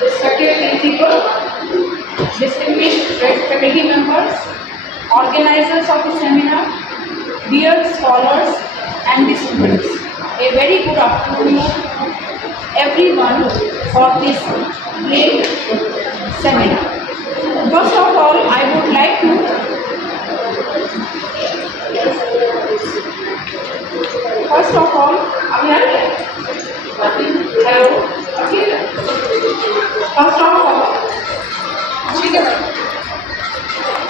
Respected principal, distinguished faculty members, organizers of the seminar, dear scholars and the students, a very good afternoon everyone for this great seminar. First of all, I would like to hello.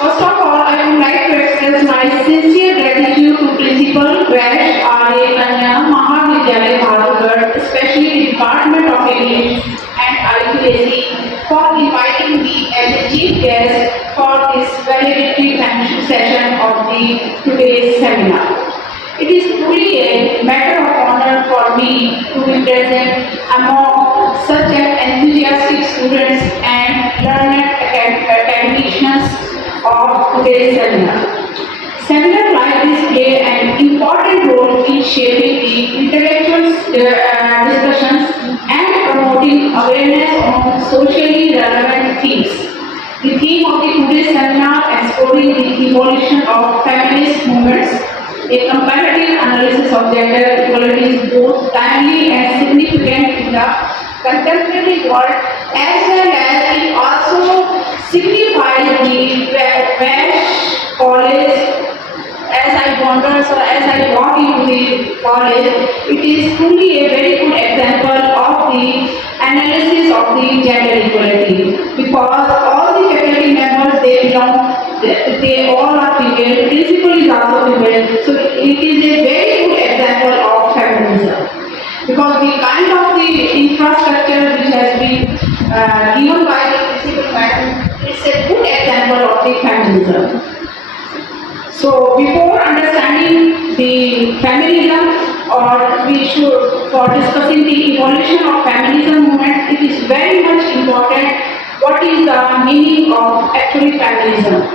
First of all, I would like to express my sincere gratitude to Principal Crash R.A. Kanya Mahavidyalaya Bhadugarh, especially the Department of English and IQAC, for inviting me as a chief guest for this valedictory session of today's seminar. It is truly a matter of honor for me to be present among such enthusiastic students and learned academicians of today's seminar. Seminars like this play an important role in shaping the intellectual discussions and promoting awareness on socially relevant themes. The theme of today's seminar is exploring the evolution of feminist movements, a comparative analysis of gender equality is both timely and significant in the contemporary world, as well as it also signifies the Crash College. As I wander, so as I walk into the college, it is truly a very good example of the analysis of the gender equality, because all the faculty members they all are female, principal is also female, so it is a very good example of feminism, because the kind of the infrastructure which has been given by the principal madam, it's a good example of the feminism. So before understanding the feminism, or we should, for discussing the evolution of feminism movement, it is very much important what is the meaning of actually feminism.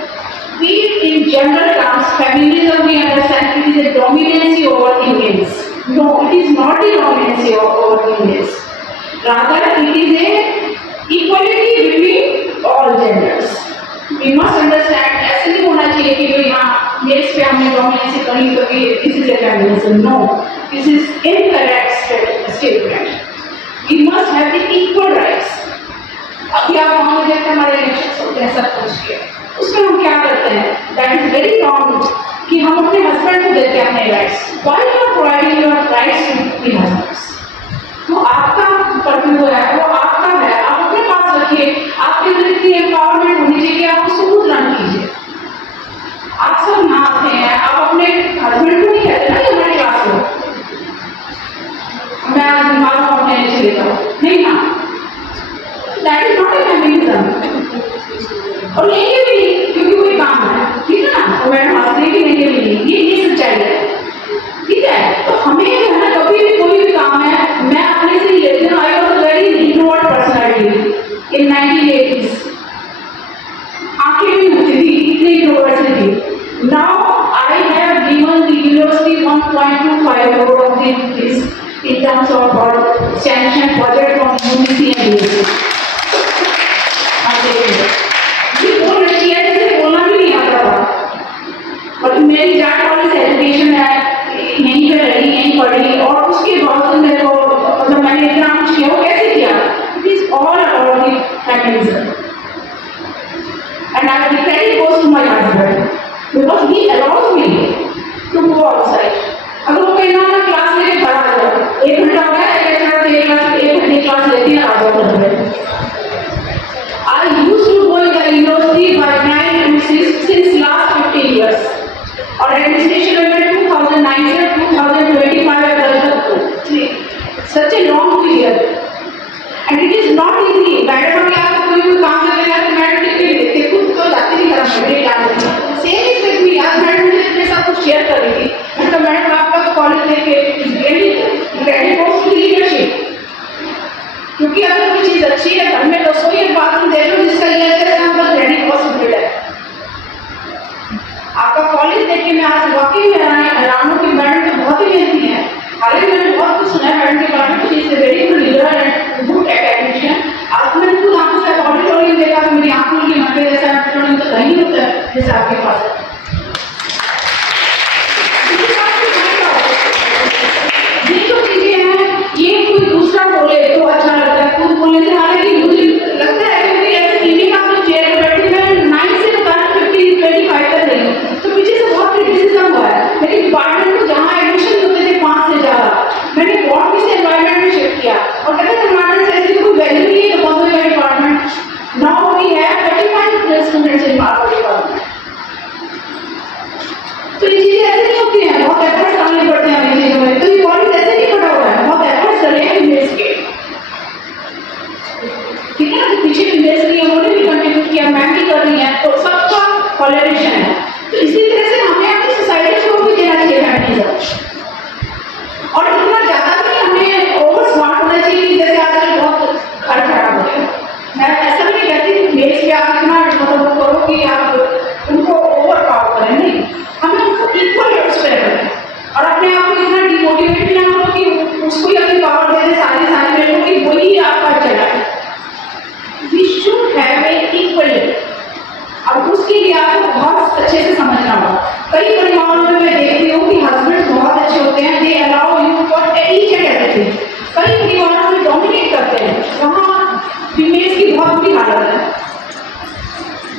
We in general terms, feminism we understand it is a dominancy over females. No, it is not a dominancy over females. Rather, it is a equality between all genders. We must understand ऐसे नहीं होना चाहिए कि भाई हाँ mails पे हमने dominancy करी तो this is a feminism. No, this is incorrect statement. We must have the equal rights. अभी आप वहाँ में देखते हमारे इलेक्शंस होते हैं सब कुछ के, उसमें हम क्या करते हैं? That is very wrong कि हम अपने हस्बैंड को देते हैं अपने rights. Why you are providing your rights to the husbands? तो आपका कर्तव्य है, वो आपका है, आप अपने पास रखिए. आपके अंदर इतनी एम्पावरमेंट होनी चाहिए कि आप उसको खुद रन कीजिए. आप सब नाचते हैं, आप अपने हस्बैंड को नहीं कहते ना हमारे क्लास में मैं आज बीमार हूँ अपने नहीं चलेगा, नहीं ना. That is not a feminism. और लेंगे भी नहीं क्योंकि कोई काम है, ठीक है ना. तो मैडम हंसने की लेंगे भी नहीं, ये सच्चाई है, ठीक है. तो हमें जो है कभी भी कोई भी काम है, मैं अपने से लेती हूँ. I was very introvert personality in 1980s. आंखें भी मुझे थी, इतनी इंट्रोवर्ट से थी. Now I have given the university 1.25 crore of rupees in terms of sanction budget from UGC and DSC. ये बोल रही है जिसे बोलना भी नहीं आता था, और मेरी जाट वाली से एजुकेशन है, यहीं पे रही, यहीं पढ़ी, और उसके बावजूद मेरे को मतलब मैंने इतना कुछ किया. वो कैसे किया? It is all about the feminism. And the credit goes to my husband because he allows me to go outside. अगर वो कहीं ना क्लास लेके खड़ा आ जाए, 1 घंटा हो गया, एक घंटे क्लास लेती है, आ जाओ घर में. I used to go in the university by 9 and 6 since last 15 years. और एडमिनिस्ट्रेशन में 2009 से 2025 such a long period. And it is not easy. Madam अगर आपको कोई भी काम कर रहा है तो मैडम टिकट देते खुद तो जाती नहीं करना मेरे क्लास में. Same is with me. आज मैडम मुझे इतने सब कुछ शेयर कर रही थी, तो मैडम आपका कॉलेज लेके is really goes to leadership. क्योंकि अगर कोई चीज अच्छी है, घर में रसोई और बाथरूम दे लो जिसका ये क्रेडिट पॉसिबल है. आपका कॉलेज देख के मैं आज वाकई में हैरान हूँ कि मैडम तो बहुत ही मेहनती है. हालांकि मैंने बहुत कुछ सुना है मैडम के बारे में, she is a very good leader and कई परिवारों में मैं देखती हूँ कि हस्बैंड बहुत अच्छे होते हैं, they allow you for each and everything. कई परिवारों में डोमिनेट करते हैं, वहाँ फीमेल्स की बहुत बुरी हालत है।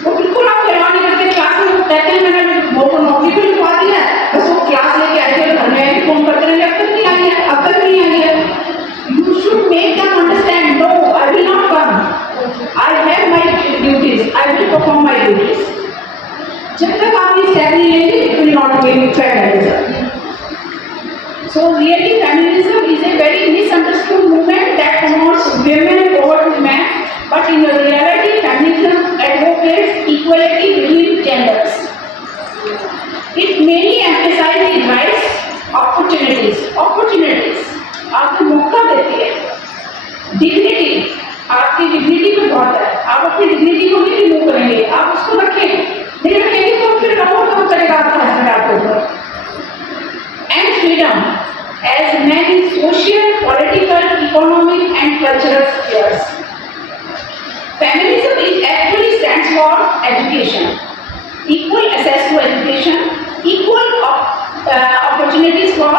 वो बिल्कुल आप परवाह नहीं करते, क्लास में कहते हैं मैंने वो नौकरी पर लिखवा दिया है, बस वो क्लास लेके आए थे, घर में आके फोन करते रहेंगे, अब तक नहीं आई है, अब तक नहीं आई है। You should make them understand, no I will not come, I have my duties, I will perform my duties. जब तक आप ये स्टेप नहीं लेंगे, it will not be feminism. So really feminism is a very misunderstood movement that promotes women over men, but in reality feminism advocates equality between genders. It mainly emphasizes rights, opportunities, आपको मौका देती है, dignity, आपकी dignity पे बहुत है, आप अपनी dignity को नहीं रिमूव करेंगे, आप उसको रखेंगे, नहीं रखेंगे तो फिर रहो तो चलेगा आपका हस्बैंड आपके ऊपर। And freedom as many social, political, economic and cultural spheres. Feminism is actually stands for education, equal access to education, equal opportunities for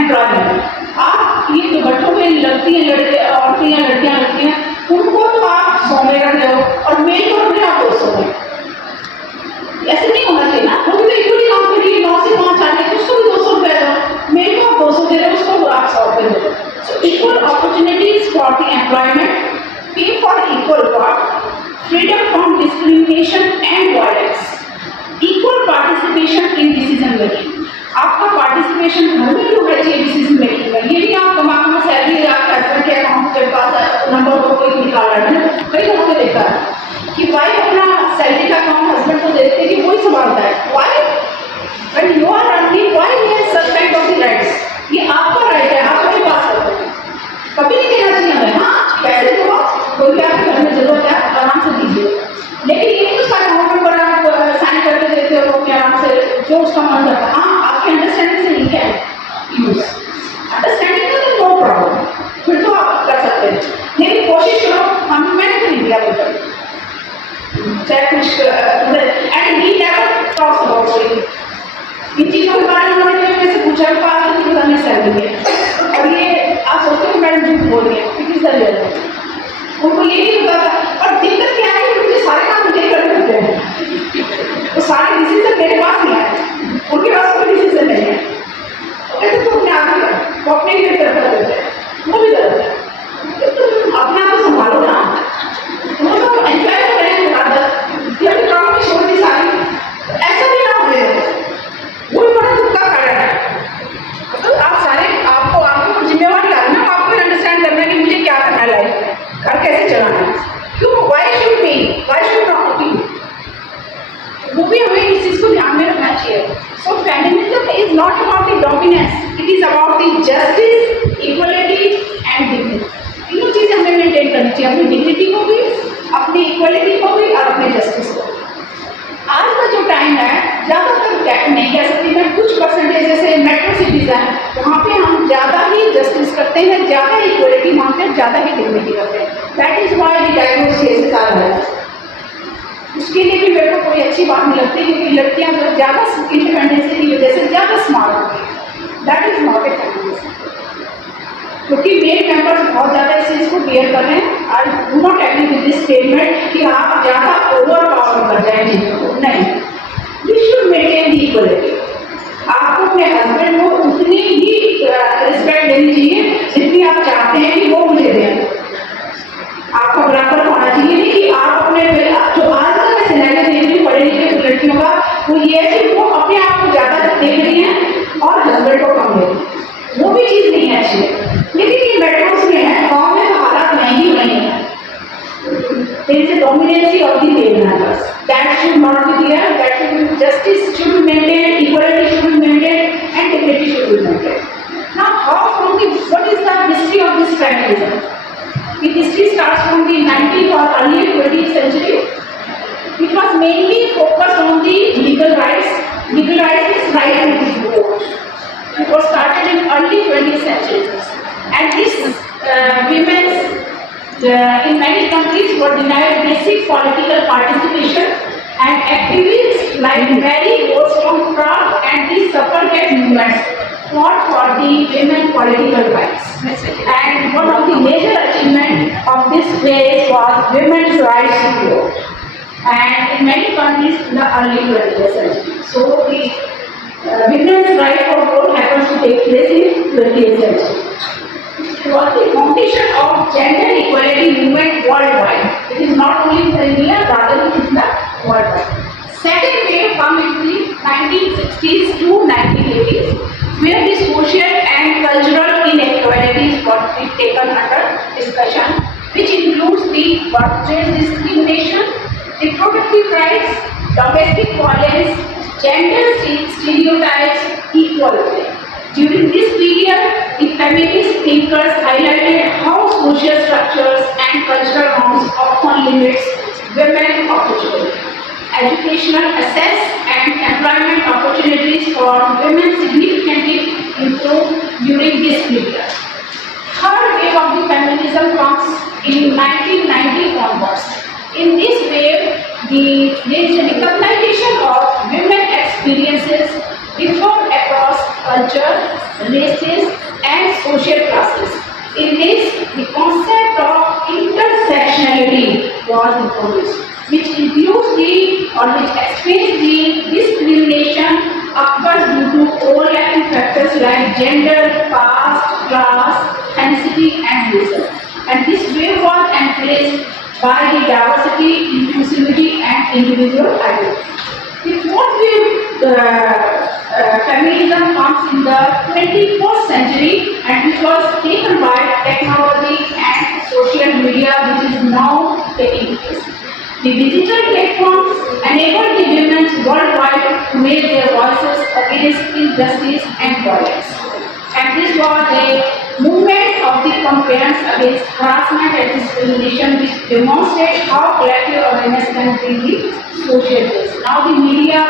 employment. आप ये जो बच्चों में लगती हैं औरतें या लड़कियां लगती हैं, उनको तो आप 100 में रख रहे हो और मेल को रख रहे हो आप 200 में। ऐसे नहीं होना चाहिए ना, वो भी तो इक्वली काम करिए, 9 से 5 आ रहे, उसको भी 200 रुपए दो, मेरे को आप 200 दे रहे हो, उसको आप 100 रुपए दो। So equal opportunities for the employment, pay for equal work, freedom from discrimination and violence, equal participation in decision making. आपका पार्टिसिपेशन घर में क्यों है डिसीजन मेकिंग में? ये नहीं आप कमा सैलरी आपके हस्बैंड के अकाउंट के पास नंबर को कोई निकाल रहा है, कई लोगों को देखा है कि वाइफ अपना सैलरी का अकाउंट हस्बैंड को देते हैं कि वही संभालता है। Why? When you are earning, why he has such kind of the rights? ये आपका राइट है, आप अपने पास रखो, कभी नहीं देना चाहिए हमें। हाँ पैसे दो, कोई भी आपके घर में जरूरत है आराम से दीजिए, लेकिन ये नहीं उसका अकाउंट नंबर आप साइन करके देते हो कि आराम से जो उसका मन करता है। हाँ आपके अंडरस्टैंडिंग से ठीक है, यूज अंडरस्टैंडिंग में तो नो प्रॉब्लम, फिर तो आप कर सकते हैं, लेकिन कोशिश करो, हम मैंने तो नहीं दिया बेटा चाहे कुछ and he never talks about it. इन चीज़ों के बारे में उन्होंने मेरे से पूछा कि आप कितनी हमें सैलरी है, और ये आप सोचते हो मैडम झूठ बोल रही है, कितनी सैलरी है, उनको ये नहीं पता था। और दिक्कत क्या है कि मुझे सारे काम मुझे करने होते हैं, तो सारे डिसीजन मेरे पास नहीं है, उनके पास कोई डिसीजन नहीं है, कहते तो अपने आप ही वो अपने लिए तरफ कर देते हैं, वो भी गलत है, तो अपने आप को संभालो ना, वो तो एंजॉय करें काम में छोड़ दी सारी, ऐसा भी ना होने दो, वो बड़ा दुख का कारण है। तो आप सारे आपको जिम्मेवारी डालना, आपको अंडरस्टैंड करना कि मुझे क्या करना है लाइफ में, घर कैसे चलाना है, क्यों, why should me, why should not be, वो भी हमें इस चीज को ध्यान में रखना चाहिए। So feminism is not about the dominance, it is about the justice, equality and dignity. तीनों चीजें हमें मेंटेन करनी चाहिए, अपनी डिग्निटी को भी, अपनी इक्वलिटी को भी और अपने जस्टिस को। आज का जो टाइम है, ज़्यादातर नहीं कह सकती मैं, कुछ परसेंटेज जैसे मेट्रो सिटीज हैं, वहाँ पे हम ज़्यादा ही जस्टिस करते हैं, ज़्यादा इक्वलिटी मांगते हैं, ज़्यादा ही डिग्निटी करते हैं। That is why the divorce cases are high. उसके लिए भी मेरे को कोई अच्छी बात नहीं लगती, क्योंकि लड़कियाँ जो ज़्यादा इंडिपेंडेंसी की वजह से ज़्यादा स्मार्ट होती हैं। That is not a feminism, क्योंकि मेल मेंबर्स बहुत ज़्यादा इस चीज़ को क्लियर कर रहे हैं। I do not agree with this statement कि आप ज़्यादा ओवर पावर कर जाए चीज़ों को, नहीं, you should maintain the equality. आपको अपने हस्बैंड को उतनी ही रिस्पेक्ट देनी चाहिए जितनी आप चाहते हैं कि वो मुझे दें, आपका बराबर होना चाहिए। नहीं कि आप अपने जो आज का मैं सिनेरियो देख रही हूँ पढ़े लिखे लड़कियों का, वो ये है कि वो अपने आप को ज़्यादा देख रही हैं और हस्बैंड को कम देख रही हैं, वो भी चीज़ नहीं है अच्छी। लेकिन ये मेट्रोस में है, गाँव में तो हालात नहीं है। There is a dominancy of the male members. That should not be there. That should be, justice should be maintained, equality should be maintained, and dignity should be maintained. Now, what is the history of this feminism? The history starts from the 19th or early 20th century. It was mainly focused on the legal rights. Legal rights is right to vote. It was started in early 20th century, and this women's in many countries were denied basic political participation, and activists like Mary Wollstonecraft and the suffragette movements fought for the women political rights. And one of the major achievements of this phase was women's rights to vote. And in many countries in the early 20th century. So the women's right for vote happens to take place in 20th century. It was the foundation of gender equality movement worldwide. It is not only in India, rather it is the worldwide. Second wave come in the 1960s to 1980s, where the social and cultural inequalities were taken under discussion, which includes the workplace discrimination, reproductive rights, domestic violence, gender stereotypes, equality. During this period, the feminist thinkers highlighted how social structures and cultural norms often limits women's opportunity. Educational access and employment opportunities for women significantly improved during this period. Third wave of the feminism comes in 1990 onwards. In this wave, there is a recognition of women's experiences differ across culture, races, and social classes. In this, the concept of intersectionality was introduced, which includes which explains the discrimination occurs due to overlapping factors like gender, caste, class, ethnicity, and reason. And this wave was encouraged by the diversity, inclusivity, and individual identity. The fourth wave feminism comes in the 21st century, and which was taken by technology and social media, which is now taking place. The digital platforms enable the women worldwide to raise their voices against injustice and violence. And this was a movement of the campaigns against harassment and discrimination, which demonstrates how collective awareness can bring the social justice. Now the media,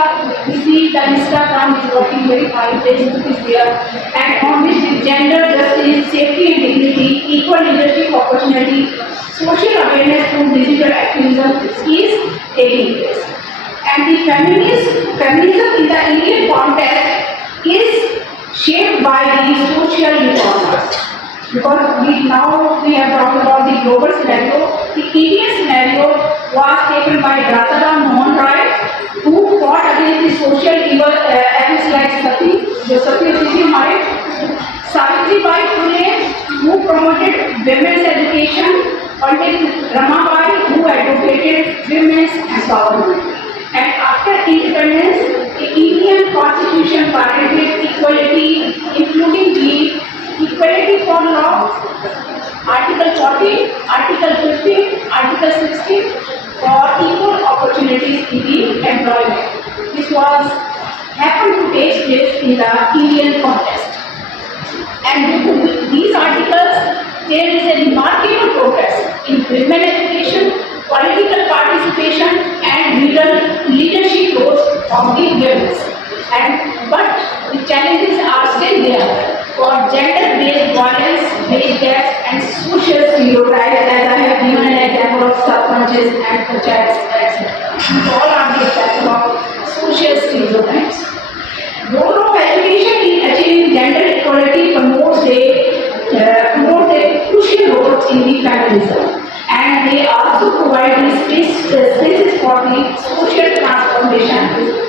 we see that Instagram is working very hard, Facebook is there, and on which the gender justice, safety and dignity, equal leadership opportunity, social awareness through digital activism is taking place. And the feminism in the Indian context is shaped by the social reformers. Because we have talked about the global scenario. The Indian scenario was taken by Radha Mohan Rai, who fought against the social evil acts like Sati, Savitribai Phule, who promoted women's education, Pandit Ramabai, who advocated women's empowerment. And after independence, the Indian Constitution guaranteed equality, including the equality for law, Article 14, Article 15, Article 16, for equal opportunities in the employment. This was happened to take place in the Indian context. And due to these articles, there is a remarkable progress in women education, political participation, and leadership roles of the women. But the challenges are still there for gender-based violence, wage gaps, and social stereotypes, as I have given an example of sub-punches and panchayats, etc. These all are the examples of social stereotypes. Role of education in achieving gender equality promotes a crucial role in the feminism, and they also provide the spaces for the social transformation,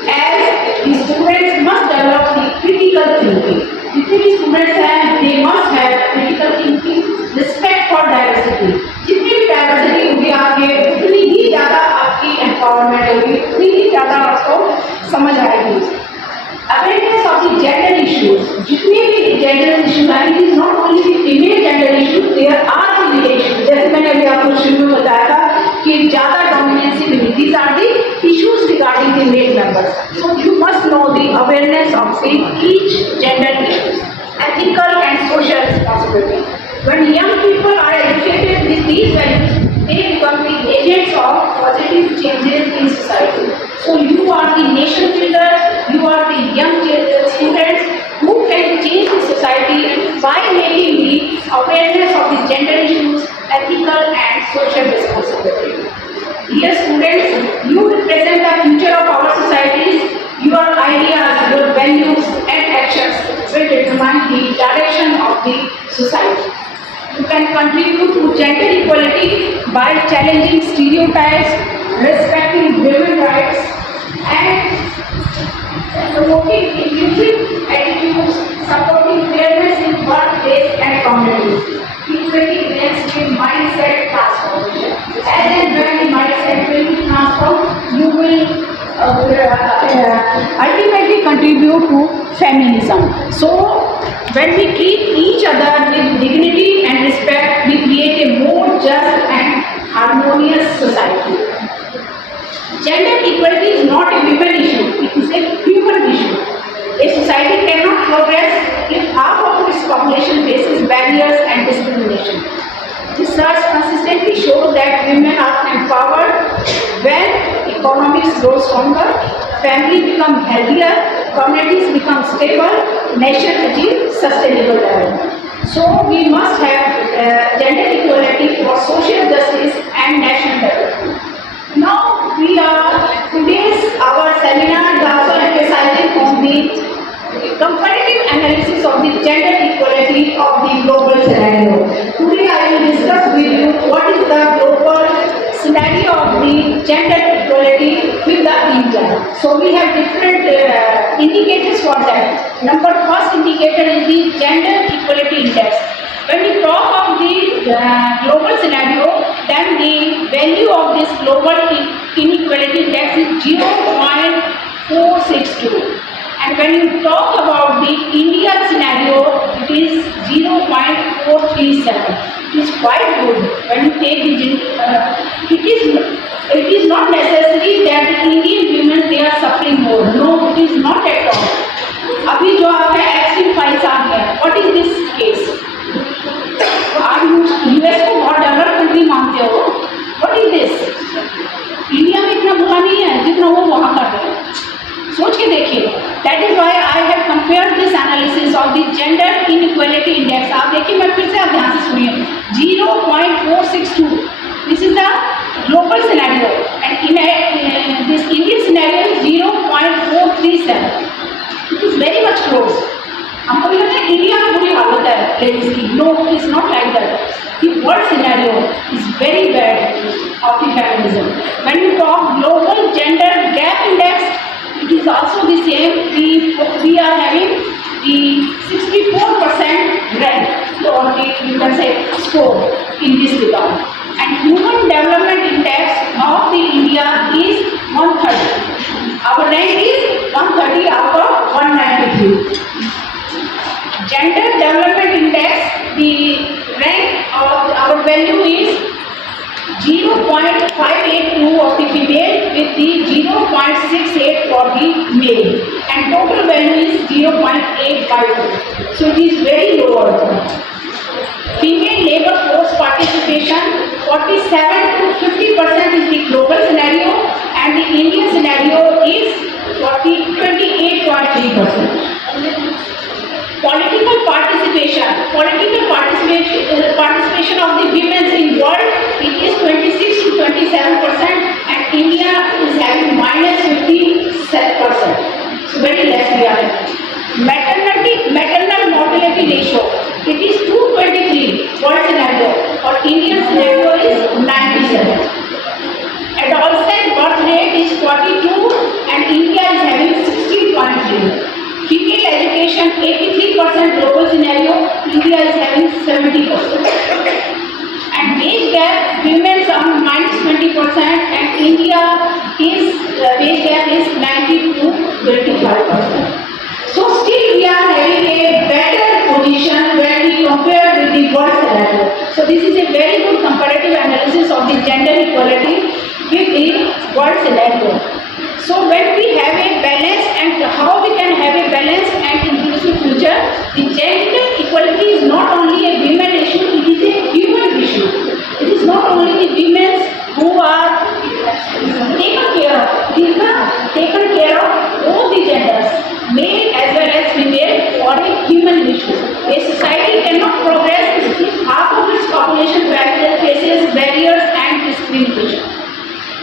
as the students must develop the critical thinking. जितने भी students हैं, they must have critical thinking, respect for diversity. जितनी भी diversity होगी आपके, उतनी ही ज़्यादा आपकी empowerment होगी, उतनी ही ज़्यादा आपको समझ आएगी. Awareness of the gender issues. जितने भी gender issues हैं, it is not only the female gender issues, there are the male issues. जैसे मैंने अभी आपको शुरू में बताया था कि ज़्यादा dominancy में these are the issues regarding the male members. So you must know the awareness of each gender issues, ethical and social responsibility. When young people are educated with these values, they become the agents of positive changes in society. So you are the nation builder, you are the young students who can change the society by making the awareness of the gender issues, ethical and social responsibility. Dear students, you represent the future of our society, ideas, your values and actions will determine the direction of the society. You can contribute to gender equality by challenging stereotypes, respecting women's rights, and promoting inclusive attitudes, supporting fairness in workplace and communities. Equality begins with mindset transformation. As and when the mindset will be transformed, you will ultimately contribute to feminism. So, when we treat each other with dignity and respect, we create a more just and harmonious society. Gender equality is not a women issue, it is a human issue. A society cannot progress if half of its population faces barriers and discrimination. Research consistently shows that women are empowered when economics grow stronger, families become healthier, communities become stable, nation achieve sustainable development. So we must have gender equality for social justice and national development. Now today's our seminar is also emphasizing on the comparative analysis of the gender equality of the global scenario. Today I will discuss with you what is the global scenario of the gender equality with the India. So we have different indicators for that. First indicator is the gender equality index. When we talk of the global scenario, then the value of this global inequality index is 0.462. And when you talk about the Indian scenario, it is 0.437. It is quite good. When you take the it is not necessary that the Indian women they are suffering more. No, it is not at all. अभी जो आपका Exim files आ गया, what is this case? आप US को बहुत develop country मानते हो, what is this? India में इतना बुरा नहीं है जितना वो वहाँ कर रहे हैं. सोच के देखिए. That is why I have compared this analysis of the gender inequality index. आप देखिए, मैं फिर से आप ध्यान से सुनिए. 0.462. This is the global scenario, and in this Indian scenario is 0.437. It is very much close. हमको भी लगता है इंडिया में बुरी हालत है लेडीज की. No, it is not like that. The world scenario is very bad of the feminism. When you talk global gender gap index, it is also the same. We are having the 64% rank, or you can say score in this regard. And human development index of the India is 130. Our rank is 130 out of 193. Gender development index, the rank of our value is 0.582 of the female with the 0.68 for the male, and total value is 0.852. So it is very lower. Female labor force participation 47 to 50% is the global scenario, and the Indian scenario is 28.3%. Political participation of the women in world, it is 26 to 27%, and India is having minus 57%. So very less we are having. Maternal mortality ratio, it is 223 world scenario, or Indian scenario is 97. Adolescent birth rate is 42, and India is having 16.3. Female education 83% global scenario, India is having 70%. And wage gap, women are minus 20%, and India is wage gap is 90 to 25%. So still we are having a better position when we compare with the world scenario. So this is a very good comparative analysis of the gender equality with the world scenario. So when we have a balance, and how we can have a balanced and inclusive future, the gender equality is not only a women issue, it is a human issue. It is not only the women who are taken care of, it is taken care of both the genders, male as well as female, or a human issue. A society cannot progress if half of its population faces barriers and discrimination.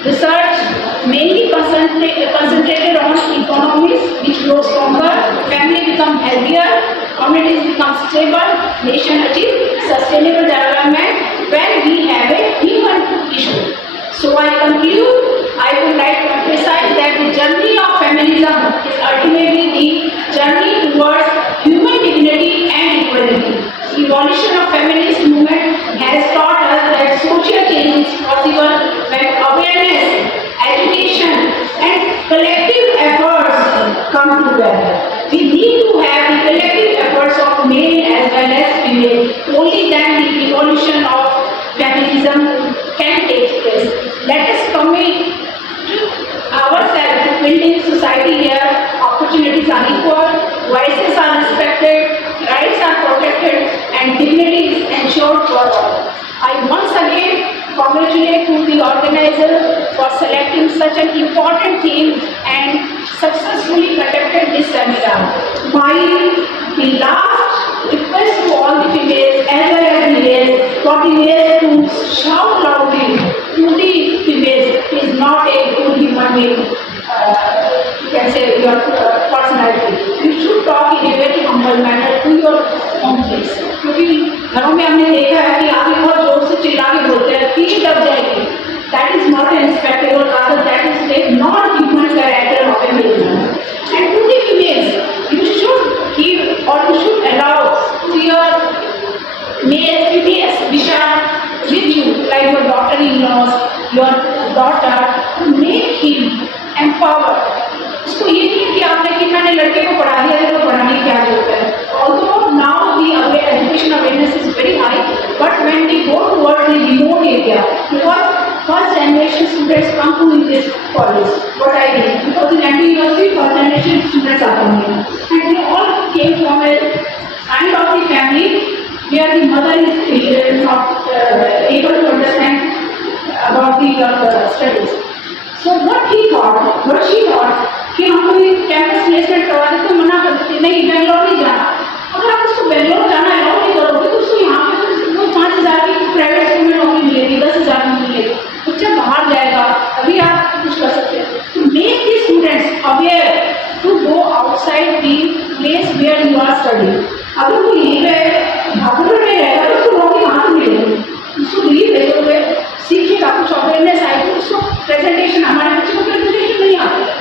Research mainly concentrated on economies which grow stronger, family become healthier, communities become stable, nation achieve sustainable development when we have a human issue. So I conclude, I would like to emphasize that the journey of feminism is ultimately the journey towards human dignity and equality. The evolution of feminist movement has taught us that social change is possible when awareness, education and collective efforts come together. We need to have the collective efforts of male as well as female. Only then the evolution of feminism can take place. Let us commit ourselves to building society where opportunities are equal, voices are respected, rights are protected, and dignity is ensured for all. I once again congratulate to the organizer for selecting such an important theme and successfully conducted this seminar. The last request to all the females as well as the males for the males to shout loudly to the females is not a good human being. You can say your personality. You should talk in a very humble manner to your own place. क्योंकि घरों में हमने देखा है कि आगे बहुत जोर से चिल्ला के बोलते हैं, पीछे दब जाएगी. That is not a respectable, rather that is a non-human character of a male. And to the females, you should give or you should allow to your male females which are with you, like your daughter-in-laws, your daughter, to make him empowered. उसको ये नहीं कि आपने कि मैंने लड़के को पढ़ा दिया तो पढ़ाने की क्या जरूरत है. Although now the education awareness is very high, but when we go towards the remote area, because first generation students come to this college, what I did, because in MD University first generation students are coming, and they all came from a kind of the family where the mother is not able to understand about the studies. So what she thought कि हम कोई campus placement करवा देते तो मना कर देते, नहीं बेंगलोर नहीं जाना. अगर आप उसको बेंगलोर जाना अलाउ नहीं करोगे तो उसको यहाँ पे वो 5,000 की प्राइवेट स्कूल में नौकरी मिलेगी, 10,000 में मिलेगी. बच्चा बाहर जाएगा तभी आप कुछ कर सकते हैं. तो make the students aware to go outside the place where you are study. अगर वो यहीं पे भागदौड़ में रहेगा तो उसको नौकरी कहाँ से मिलेगी. उसको दिल्ली भेजोगे, सीखिएगा, कुछ अवेयरनेस आएगी, उसको प्रेजेंटेशन, हमारे बच्चे को प्रेजेंटेशन नहीं आती है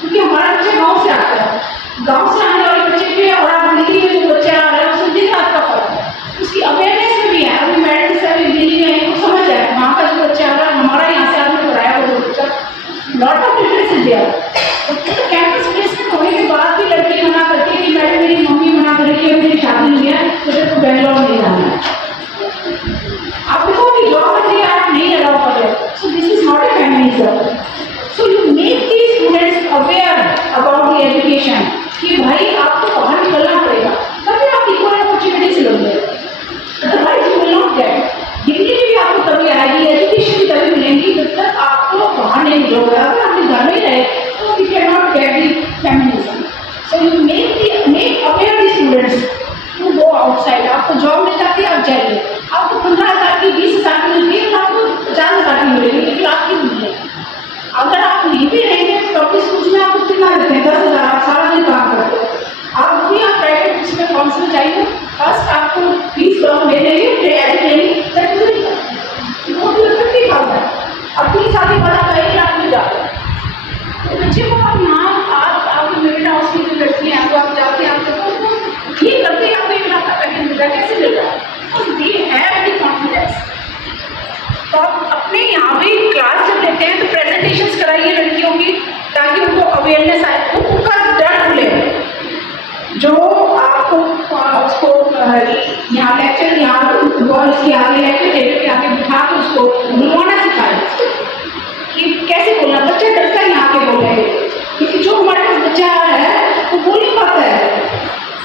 क्योंकि हमारा बच्चा गांव से आता है. गांव से आने वाले बच्चे के और आप दिल्ली में जो बच्चा आ रहा है उससे दिन रात का फर्क है. उसकी अवेयरनेस में भी है. अभी मेडिकल से अभी दिल्ली में वो समझ जाए वहाँ का जो बच्चा आ रहा है, हमारा यहाँ से आपने पढ़ाया वो बच्चा, lot of difference is there. तो कैंपस प्लेसमेंट होने के बाद भी लड़की मना करती है कि मैडम मेरी मम्मी मना कर रही है, मेरी शादी नहीं है, मुझे तो बेंगलोर नहीं जाना है. आप देखो कि जॉब कर रही है, आप नहीं अलाउ कर रहे. So this is not a feminism. So you make these students aware about the education कि भाई आपको बाहर निकलना पड़ेगा तभी आप इक्वल अपॉर्चुनिटीज लोगे. Otherwise you will not gate. Dignity भी आपको तभी आएगी, एजुकेशन भी तभी मिलेंगी जब तक आपको बाहर नहीं मिलोगे. अगर आपके घर में ही रहे तो you can not get the feminism. So you make aware the students to go outside. आपको जॉब मिल जाती है, आप जाइए. आपको 15,000 की 20,000 की मिलती है, आपको 50,000 की मिलेगी, 1 लाख की मिलेगी. अगर आप नहीं भी रहेंगे तो ऑफिस कुछ में आपको कितना देते हैं, 10,000, आप सारा दिन काम करते हो. आप भी आप प्राइवेट उसमें फॉर्म्स में जाइए, फर्स्ट आपको 20 लाख ले लेंगे ट्रेनिंग, वो भी 50,000. अब 3 साल के बाद आप 1 लाख में जाते हैं. तो बच्चे को आप यहाँ आपके मिडिल हाउस की जो लड़की हैं, आप जाके आप ये करते आपको 1 लाख का पैकेज मिल रहा है, कैसे मिल रहा है. तो दे हैव द कॉन्फिडेंस. तो आप अपने यहाँ भी क्लास जब लेते हैं तो प्रेजेंटेशंस कराइए लड़कियों की, ताकि उनको अवेयरनेस आए, उनका डर खुले. जो आपको उसको यहाँ लेक्चर, यहाँ गर्ल्स के आगे लेक्चर टेबल के आगे बिठा के उसको बुलवाना सिखाए कि कैसे बोलना. बच्चा डरता है यहाँ के बोलने, क्योंकि जो हमारे पास बच्चा है वो बोल नहीं पाता है.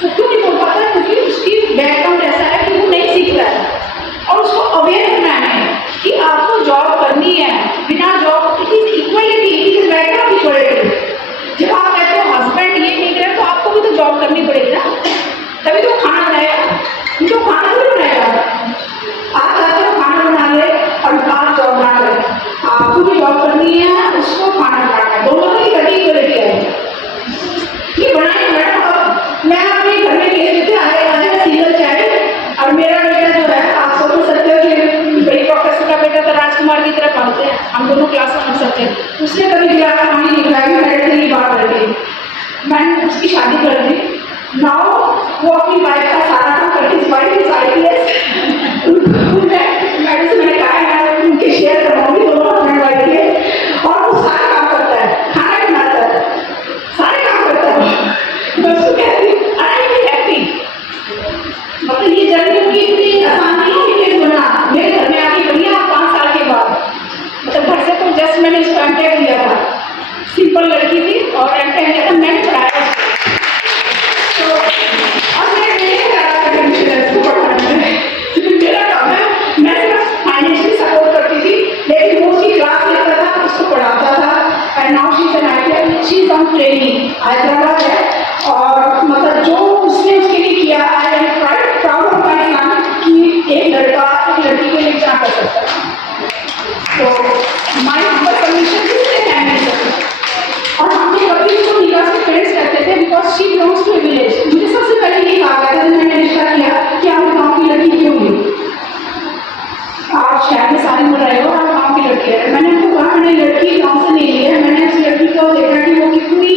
वो क्यों नहीं बोल पाता है? क्योंकि उसकी बैकग्राउंड ऐसा है कि वो नहीं सीख रहा है. और उसको अवेयर होना है कि आपको जॉब करनी है, बिना job it is equality, it is right of equality. जब आप कहते हो हस्बैंड ये नहीं करे तो आपको भी तो जॉब करनी पड़ेगी ना, तभी तो खाना बनाएगा. तो खाना भी बनाएगा. आप चाहते हो खाना बना ले और आप जॉब हम दोनों क्लास में सकते थे। उसने कभी क्लास में नहीं लिखा है कि मेरे से ये बात करके मैंने उसकी शादी कर दी। नाउ वो अपनी वाइफ का सारा काम करती है, वाइफ इज IPS। मैंने से मैंने कहा है उनके शेयर करवाऊंगी दोनों हस्बैंड वाइफ के, और वो सारा काम करता है, खाना बनाता है, सारे काम करता है। मैं उसको कहती हूँ आई एम हैप्पी। मतलब ये जर्नी उनकी इतनी आसान नहीं है कि बना मेरे घर में आके बढ़िया 5 साल के बाद। मतलब घर से तो जस्ट मैंने उसको एमटेक दिया था, सिंपल लड़की थी और एमटेक दिया था, मैंने पढ़ाया उसको। तो और मैं नहीं करा करती थी उसको पढ़ाने में, क्योंकि मेरा काम है, मैं सिर्फ फाइनेंशियली सपोर्ट करती थी, लेकिन वो उसकी क्लास लेता था, उसको पढ़ाता था। And now she is an IPS, she is on training, Hyderabad है। और मतलब जो उसने उसके लिए किया, I am proud of my son कि एक लड़का एक लड़की के लिए क्या कर सकता है। तो माई परमिशन और हम लोग कभी उसको निकाह से पेरेंट्स करते थे because she belongs to village. मुझे सबसे पहले ये कहा गया था जब मैंने रिश्ता किया कि आप गाँव की लड़की क्यों ली, आप शहर में शादी हो रहे हो और आप गाँव की लड़की है। मैंने उनको कहा मैंने लड़की गाँव से नहीं ली है, मैंने उस लड़की को देखा कि वो कितनी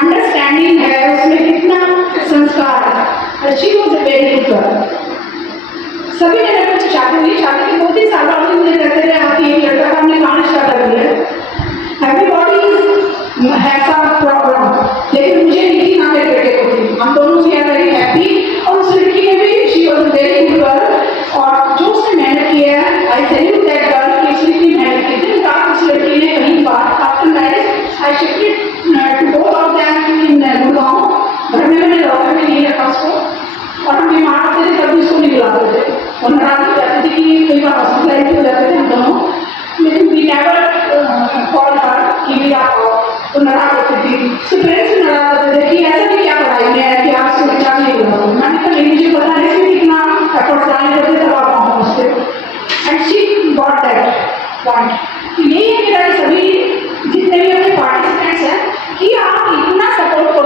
अंडरस्टैंडिंग है, उसमें कितना संस्कार है। She was a very good girl. सभी ने मेरे को शादी हुई, शादी के 2-3 साल बाद मुझे कहते थे आपकी एक लड़का का हमने कहाँ रिश्ता कर दिया है। एवरीबॉडी हैज सम प्रॉब्लम, लेकिन मुझे नहीं थी, ना मेरे बेटे को थी। हम दोनों वी आर वेरी हैप्पी। और उस लड़की ने भी she was very good girl, और जो उसने मेहनत की है आई सैल्यूट दैट गर्ल कि उसने इतनी मेहनत की थी। रात उस लड़की ने कहीं बात after marriage I shifted to both of them in Gurgaon. घर में मैंने लॉकर में नहीं रखा उसको, और हम बीमार होते थे तभी उसको नहीं बुलाते थे, और नाराज हो जाते थे कि कई बार हॉस्पिटलाइज हो जाते थे हम दोनों, लेकिन वी नेवर कॉल हर कि भी आप आओ, तो नाराज होती थी। उसके पेरेंट्स भी नाराज होते थे कि ऐसा भी क्या पढ़ाई में है कि आप उसको बच्चा नहीं बुलाओ। मैंने कहा नहीं, मुझे पता नहीं इसमें कितना एफर्ट डालने पड़ते तब आप आओ उससे। And she got that point. तो यही है मेरा सभी जितने भी अपने पार्टिसिपेंट्स हैं कि आप इतना सपोर्ट